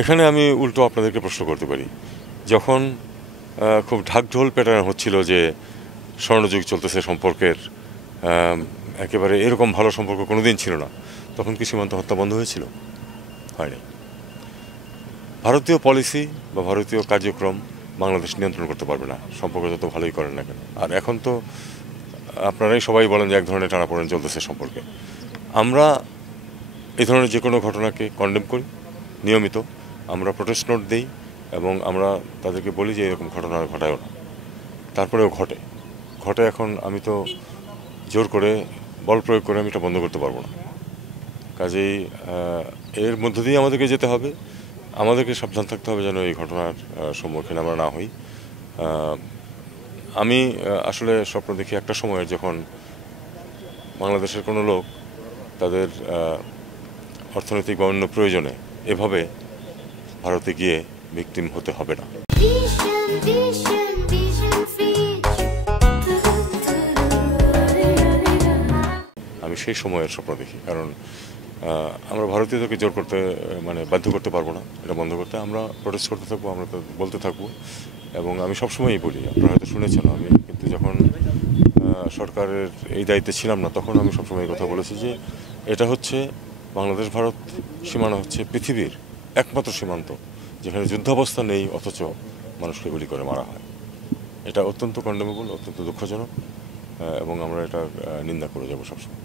এখানে আমি উল্টো আপনাদেরকে প্রশ্ন করতে পারি, যখন খুব ঢাকঢোল প্যাটার্ন হচ্ছিল যে স্বর্ণযুগ চলতেছে সম্পর্কের, একেবারে এরকম ভালো সম্পর্ক কোনোদিন ছিল না, তখন কি সীমান্ত হত্যা বন্ধ হয়েছিল? হয়নি। ভারতীয় পলিসি বা ভারতীয় কার্যক্রম বাংলাদেশ নিয়ন্ত্রণ করতে পারবে না, সম্পর্ক যত ভালোই করেন না কেন। আর এখন তো আপনারাই সবাই বলেন যে এক ধরনের টানাপোড়েন চলতেছে সম্পর্কে। আমরা এই ধরনের যে কোনো ঘটনাকে কন্ডেম করি নিয়মিত, আমরা প্রোটেস্ট নোট দিই এবং আমরা তাদেরকে বলি যে এরকম ঘটনা ঘটায়ও না। তারপরেও ঘটে। এখন আমি তো জোর করে বল প্রয়োগ করে আমি এটা বন্ধ করতে পারবো না। কাজেই এর মধ্য দিয়ে আমাদেরকে যেতে হবে, আমাদেরকে সাবধান থাকতে হবে যেন এই ঘটনার সম্মুখীন আমরা না হই। আমি আসলে স্বপ্ন দেখি একটা সময়ের, যখন বাংলাদেশের কোনো লোক তাদের অর্থনৈতিক বা অন্য প্রয়োজনে এভাবে ভারতে গিয়ে ভিকটিম হতে হবে না। আমি সেই সময়ের স্বপ্ন দেখি, কারণ আমরা ভারতীয়দেরকে জোর করতে বাধ্য করতে পারবো না এটা বন্ধ করতে। আমরা প্রোটেস্ট করতে থাকবো, আমরা তো বলতে থাকবো। এবং আমি সবসময়ই বলি, আপনারা হয়তো শুনেছেন, আমি কিন্তু যখন সরকারের এই দায়িত্বে ছিলাম না, তখন আমি সবসময় এই কথা বলেছি যে এটা হচ্ছে বাংলাদেশ ভারত সীমানা হচ্ছে পৃথিবীর একমাত্র সীমান্ত যেখানে যুদ্ধাবস্থা নেই অথচ মানুষকে গুলি করে মারা হয়। এটা অত্যন্ত কন্ডেমেবল, অত্যন্ত দুঃখজনক, এবং আমরা এটা নিন্দা করে যাব সবসময়।